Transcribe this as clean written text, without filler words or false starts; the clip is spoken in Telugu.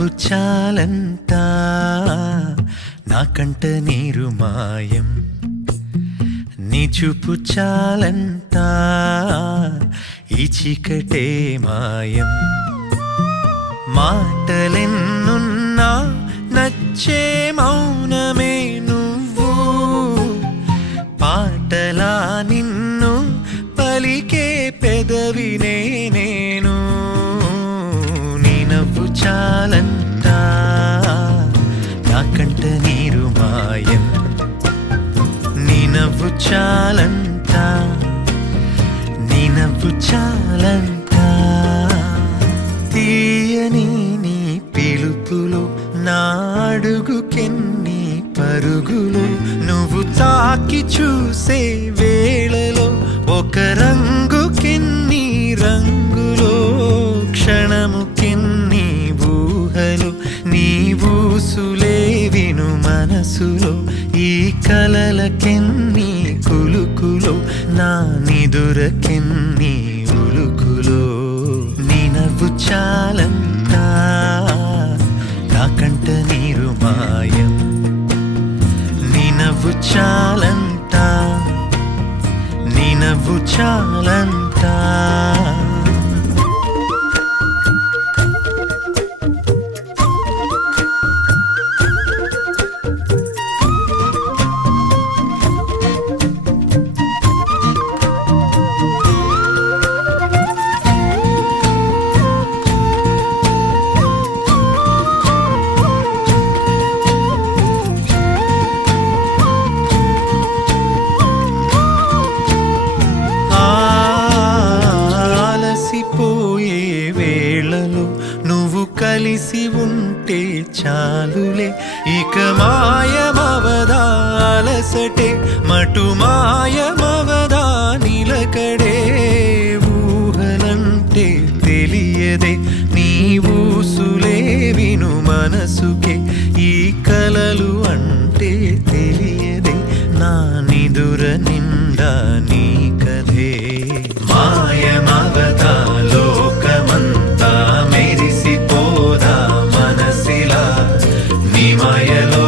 నవ్వు చాలంట నా కంట నీరు మాయం, నీ చూపు చాలంట ఈ చీకటే మాయం. మాటలెన్నున్నా నచ్చే మౌనమే నువ్వు, పాటలా నిన్ను పలికే పెదవినే నేను. నీ నవ్వు చాలంట నా కంట నీరు మాయం, నీ నవ్వు చాలంట, నీ నవ్వు చాలంట. తీయని నీ పిలుపులు నా అడుగుకెన్ని పరుగులు, నువ్వు తాకి చూసే వేళలో ఒక రంగుకెన్ని రంగులో, క్షణముకెన్ని ఊహలు, నీ ఊసులే విను మనసులో, ఈ కలలకెన్ని కులుకులో, నా నిదురకెన్ని ఉలుకులో. నీ నవ్వు చాలంట నా కంట నీరు మాయం, నీ నవ్వు చాలంట, నీ నవ్వు చాలంట. పోయే వేళలో నువ్వు కలిసి ఉంటే చాలులే, ఇక మాయమవదా అలసటే, మటు మాయమవదా నిలకడే. ఊహలంటే తెలియదే నీ ఊసులే విను మనసుకే, ఈ కలలు అంటే తెలియదే నా నిదుర నిండా నీ కథే. మాయమవదా లోకమంతా మెరిసిపోదా మనసిలా, నీ మాయలో